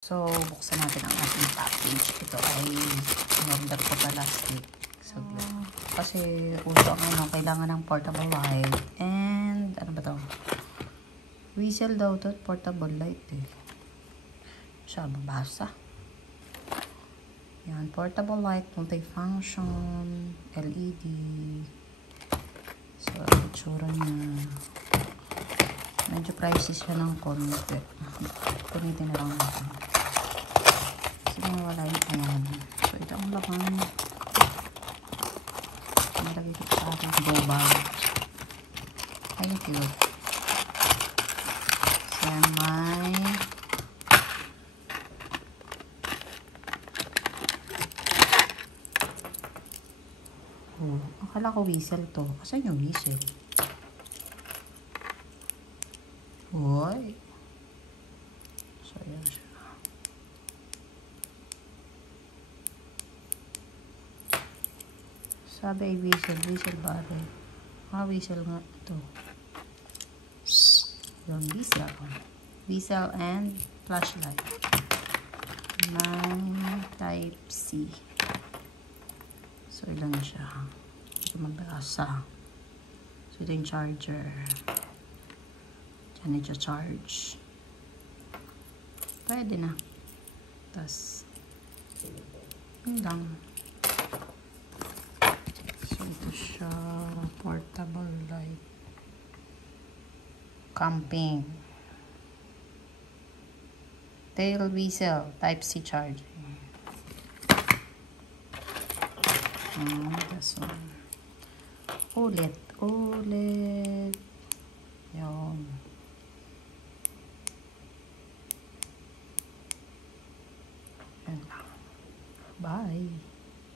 So, buksan natin ang ating package. Ito ay in-order ko pa last week. So, kasi uso ang kailangan ng portable light. And, ano ba to? Whistle daw to, portable light eh. Siya, mabasa. Yan, portable light, multifunction, LED. So, itsura niya. Medyo pricey siya ng konti. Punitin na lang natin. Kasi wala yung ayan. So, ito ang laman. Nalagay ko sa ating bobal. Ay, cute. So, may akala ko whistle to. Asan yung whistle? Uy. So, yan siya. Sabi ay whistle. Whistle ba rin? Whistle nga ito. Yung whistle. Whistle and flashlight. May type C. So, ilan siya? Ito mabasa. So, ito yung charger. Diyan ito charge. Pwede na. Tapos, yun lang. So, ito siya. Portable light. Camping. Tail whistle. Type C charging. So, ulit. Yun. Bye.